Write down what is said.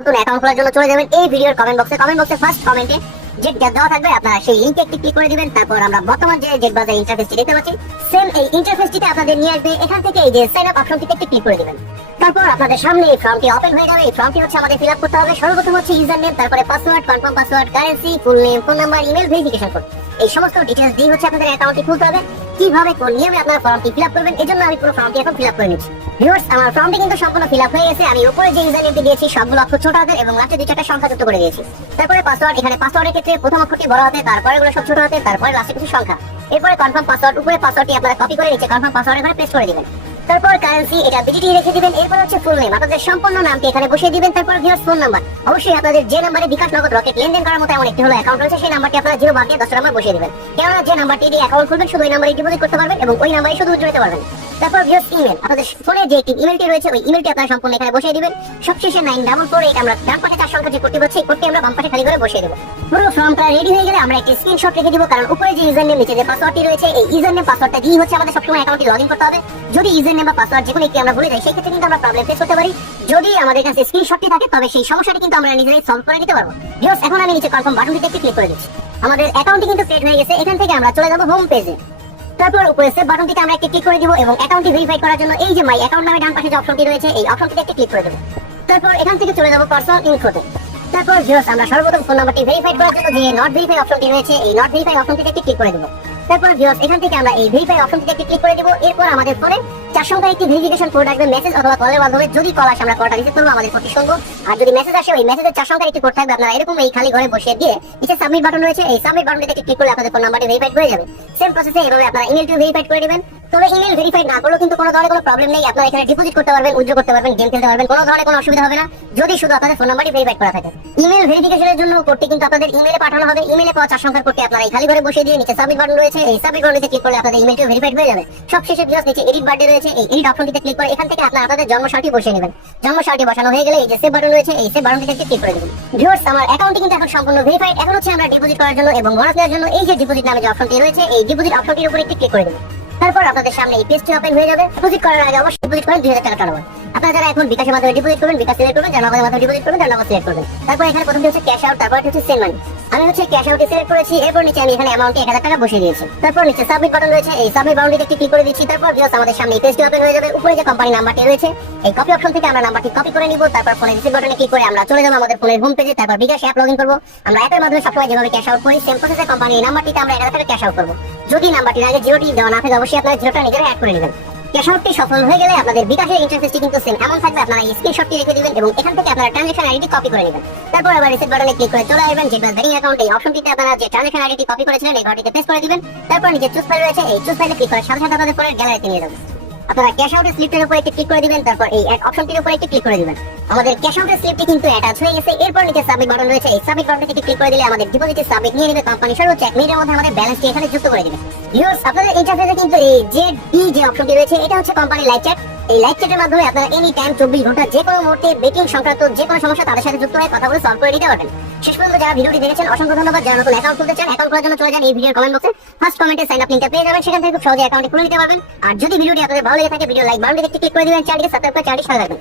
নতুন অ্যাকাউন্ট খোলার জন্য চলে যাবেন এই ভিডিওর কমেন্ট বক্সে ফার্স্ট কমেন্টে জেট দেওয়া থাকবে, আপনারা সেই লিংকে একটি ক্লিক করে দিবেন। তারপর আমরা বর্তমান যে জেট বাজার ইন্টারফেসটি দেখতে পাচ্ছি, সেম এই ইন্টারফেসটিতে আপনাদের নিয়ে আসবে। এখান থেকে এই যে সাইন আপ অপশনটিতে একটি ক্লিক করে দিবেন। তারপর আপনাদের সামনে এই ফর্মটি ওপেন হয়ে যাবে। এই ফর্মটি হচ্ছে আমাদের ফিল আপ করতে হবে। সর্বপ্রথম হচ্ছে ইউজার নেম, তারপরে password, confirm password, currency, full name, phone number, email, verification code, এই সমস্ত ডিটেইলস দিয়ে হচ্ছে আপনাদের অ্যাকাউন্টটি খুলতে হবে। কিভাবে কোন নিয়মে আপনারা ফর্মটি ফিল আপ করবেন, এজন্য আমি পুরো ফর্মটি এখন ফিল আপ করে নিচ্ছি। ভিউয়ার্স, আমার ফর্মটি কিন্তু সম্পূর্ণ ফিল আপ হয়ে গেছে। আমি উপরে যে ইউজার নেমটি দিয়েছি সবগুলো অক্ষর ছোট হাতের এবং লাস্টে 2-4টা সংখ্যা যুক্ত করে দিয়েছি। তারপরে পাসওয়ার্ড, এখানে পাসওয়ার্ডের ক্ষেত্রে প্রথম অক্ষরটি বড় হাতে, তারপরে এগুলো সব ছোট হাতে, তারপরে লাস্টে কিছু সংখ্যা। এরপরে কনফার্ম পাসওয়ার্ড, উপরে পাসওয়ার্ডটি আপনারা কপি করে নিচে কনফার্ম পাসওয়ার্ড এখানে পেস্ট করে দিবেন। তারপর কারেন্সি, এটা বিজিটি রেখে দিবেন। এরপর হচ্ছে ফুল নেম, আপনাদের সম্পূর্ণ নামটি এখানে বসিয়ে দিবেন। তারপর ভিউয়ার্স ফোন নাম্বার, অবশ্যই আপনাদের যে নাম্বারে বিকাশ, নগদ, রকেট লেনদেন করার মতো এমন একটি হলো অ্যাকাউন্ট রয়েছে, সেই নাম্বারটি আপনারা 0 বাদ দিয়ে 10 নাম্বার বসিয়ে দিবেন। কেননা যে নাম্বারটি দিয়ে অ্যাকাউন্ট খুলবেন শুধু ওই নাম্বারে ডিপোজিট করতে পারবেন এবং ওই নাম্বারে শুধু উইথড্র করতে পারবেন। তারপর ভিউয়ার্স ইমেল, আপনাদের ফোনে যে ইমেলটি রয়েছে ওই ইমেলটি আপনারা সম্পূর্ণ এখানে বসিয়ে দিবেন। সবশেষে 9448 আমরা ডান পাশে 4 সংখ্যা যে কোডটি হচ্ছে এই কোডটি আমরা বাম পাশে খালি করে বসিয়ে দেব। পুরো ফর্মটা রেডি হয়ে গেলে আমরা একটি স্ক্রিনশট রেখে দিব, কারণ উপরে যে ইউজার নেম নিচে যে পাসওয়ার্ডটি রয়েছে এই ইউজার নেম পাসওয়ার্ডটা দিয়ে হচ্ছে আমাদের সবসময় অ্যাকাউন্টটি লগইন করতে হবে। যদি ইউজার নেম বা পাসওয়ার্ড যেকোনো একটি আমরা ভুলে যাই, সেই ক্ষেত্রে কিন্তু আমরা প্রবলেম ফেস করতে পারি। যদি আমাদের কাছে স্ক্রিনশটটি থাকে তবে সেই সমস্যাটি কিন্তু আমরা নিজেরাই সলভ করে নিতে পারবো। ভিউয়ার্স, এখন আমি নিচে কনফার্ম বাটনটিতে একটি ক্লিক করে দিচ্ছি। আমাদের অ্যাকাউন্টটি কিন্তু ক্রিয়েট হয়ে গেছে। এখান থেকে আমরা চলে যাব হোম পেজে। তারপর উপরে সেভ বাটনটিতে আমরা একটি ক্লিক করে দিব এবং অ্যাকাউন্টটি ভেরিফাই করার জন্য এই যে মাই অ্যাকাউন্ট নামে ডান পাশে যে অপশনটি রয়েছে এই অপশনটিতে একটি ক্লিক করে দেব। তারপর এখান থেকে চলে যাব পার্সোনাল ইনফোতে। তারপর ভিউয়ার্স, আমরা সর্বপ্রথম ফোন নাম্বারটি ভেরিফাই করার জন্য যে নট ভেরিফাই অপশনটি রয়েছে এই নট ভেরিফাই অপশনটিতে একটি ক্লিক করে দেব। তারপর ভিউয়ার্স, এখান থেকে আমরা এই ভেরিফাই অপশনটিতে একটি ক্লিক করে দেব। এরপর আমাদের ফোনে 4 সংখ্যার একটি ভেরিফিকেশন কোড আসবে, মেসেজ অথবা কলের মাধ্যমে। যদি কল আসে আমরা কলটা রিসিভ করব, আমাদের কোডটি শুনবো। আর যদি মেসেজ আসে ওই মেসেজের 4 সংখ্যার একটি কোড থাকবে, আপনারা এরকম এই খালি ঘরে বসিয়ে দিয়ে নিচে সাবমিট বাটন রয়েছে এই সাবমিট বাটনটিতে ক্লিক করলে আপনাদের ফোন নাম্বারটি ভেরিফাইড হয়ে যাবে। সেম প্রসেসে এভাবে আপনারা ইমেলটিও ভেরিফাইড করে দিবেন। তবে ইমেল ভেরিফাইড না করলেও কিন্তু কোনো ধরনের কোনো প্রবলেম নেই। আপনারা এখানে ডিপোজিট করতে পারবেন, উইথড্র করতে পারবেন, গেম খেলতে পারবেন, কোনো ধরনের কোনো অসুবিধা হবে না যদি শুধু আপনাদের ফোন নাম্বারটি ভেরিফাইড করা থাকে। ইমেল ভেরিফিকেশনের জন্য কোডটি কিন্তু আপনাদের ইমেলে পাঠানো হবে। ইমেলে পাওয়া 4 সংখ্যার কোডটি আপনারা এই খালি ঘরে বসিয়ে দিয়ে নিচে সাবমিট বাটন রয়েছে এই সাবমিট বাটনটিতে ক্লিক করলে আপনাদের ইমেলটিও ভেরিফাইড হয়ে যাবে। সবশেষে ভিউয়ার্স, নিচে এডিট বাটন রয়েছে এই এডিট অপশনটিতে ক্লিক করে এখান থেকে আপনারা আপনাদের জন্মসালটি বসিয়ে নেবেন। জন্মসালটি বসানো হয়ে গেলে এই যে সেভ বাটন রয়েছে এই সেভ বাটনটিতে ক্লিক করে দিবেন। ভিউয়ার্স, আমার অ্যাকাউন্টটি কিন্তু এখন সম্পূর্ণ ভেরিফাইড। এখন হচ্ছে আমরা ডিপোজিট করার জন্য এবং বোনাস নেওয়ার জন্য এই যে ডিপোজিট নামে যে অপশনটি রয়েছে এই ডিপোজিট অপশনটির উপরে ক্লিক করে দিবেন। তারপর আপনাদের সামনে এই পেজটি ওপেন হয়ে যাবে। ডিপোজিট করার আগে অবশ্যই ডিপোজিট করেন 2000 টাকা টার্নওভার। আপনারা যারা এখন বিকাশের মাধ্যমে ডিপোজিট করবেন বিকাশ সিলেক্ট করবেন, যারা নগদের মাধ্যমে ডিপোজিট করবেন তারা নগদ সিলেক্ট করবেন। তারপর এখানে প্রথমটি হচ্ছে ক্যাশ আউট, তারপর হচ্ছে সেন্ড মানি। আমি হচ্ছে ক্যাশ আউটে সিলেক্ট করেছি। এরপর নিচে আমি এখানে অ্যামাউন্টে 1000 টাকা বসিয়ে দিয়েছি। তারপর নিচে সাবমিট বাটন রয়েছে এই সাবমিট বাটনটিতে একটি ক্লিক করে দিচ্ছি। তারপর ভিউয়ার্স, আমাদের সামনে এই পেজটি ওপেন হয়ে যাবে। উপরে যে কোম্পানি নাম্বারটি রয়েছে এই কপি অপশন থেকে আমরা নাম্বারটি কপি করে নিব। তারপর ফোনে রিসিভ বাটনে ক্লিক করে আমরা চলে যাব আমাদের ফোনের হোম পেজে। তারপর বিকাশ অ্যাপ লগইন করব। আমরা অ্যাপের মাধ্যমে সবসময় যেভাবে ক্যাশ আউট করি সেম প্রসেসে কোম্পানি এই নাম্বারটিতে আমরা 1000 টাকা ক্যাশ আউট করব। যদি নাম্বারটির আগে 0টি দেওয়া না থাকে অবশ্যই আপনারা 0টা নিজেরা অ্যাড করে নেবেন। ক্যাশ আউটটি সফল হয়ে গেলে আপনাদের বিকাশের ইন্টারফেসটি কিন্তু সেম এমন থাকবে। আপনারা এই স্ক্রিনশটটি রেখে দিবেন এবং এখান থেকে আপনারা ট্রানজাকশন আইডিটি কপি করে নেবেন। তারপর আবার রিসিভ বাটনে ক্লিক করে চলে আসবেন জেট ব্যাংক অ্যাকাউন্ট এই অপশনটিতে আপনারা যে ট্রানজাকশন আইডিটি কপি করেছিলেন এই ঘরটিতে পেস্ট করে দিবেন। তারপর নিচে চুজ ফাইল রয়েছে এই চুজ ফাইলে ক্লিক করে সাথে সাথে আপনাদের ফোনের গ্যালারিতে নিয়ে যাবেন। আপনারা ক্যাশ আউটের স্লিপের উপরে একটি ক্লিক করে দিবেন। তারপর এই অ্যাড অপশনটির উপরে একটি ক্লিক করে দিবেন। আমাদের ক্যাশ আউটের স্লিপটি কিন্তু অ্যাটাচ হয়ে গেছে। এরপর নিচে সাবমিট বাটন রয়েছে এই সাবমিট বাটনটিতে ক্লিক করে দিলে আমাদের ডিপোজিটের সাবমিট নিয়ে নেবে কোম্পানি। সর্বোচ্চ 1 মিনিটের মধ্যে আমাদের ব্যালেন্সটি এখানে যুক্ত করে দিবে। ভিউয়ার্স, আপনাদের ইন্টারফেসে কিন্তু এই জেডবি যে অপশনটি রয়েছে এটা হচ্ছে কোম্পানি লাইভ চ্যাট। এই লাইভ চ্যাটের মাধ্যমে আপনারা এনি টাইম 24 ঘন্টা যে কোনো মুহূর্তে বেটিং সংক্রান্ত যে কোনো সমস্যা তাদের সাথে যুক্ত হয়ে কথা বলে সলভ করে দিতে পারবেন। শেষ পর্যন্ত যারা ভিডিওটি দেখেছেন অসংখ্য ধন্যবাদ। যারা নতুন অ্যাকাউন্ট খুলতে চান অ্যাকাউন্ট খোলার জন্য চলে যান এই ভিডিওর কমেন্ট বক্সে ফার্স্ট কমেন্টে সাইন আপ লিংকটা পেয়ে যাবেন। সেখান থেকে খুব সহজে অ্যাকাউন্টটি খুলে নিতে পারবেন। আর যদি ভিডিওটি আপনাদের ভালো লেগে থাকে ভিডিও লাইক বাটনটিতে ক্লিক করে দিবেন, চ্যানেলটি সাবস্ক্রাইব করে চ্যানেলটি সাথে রাখবেন।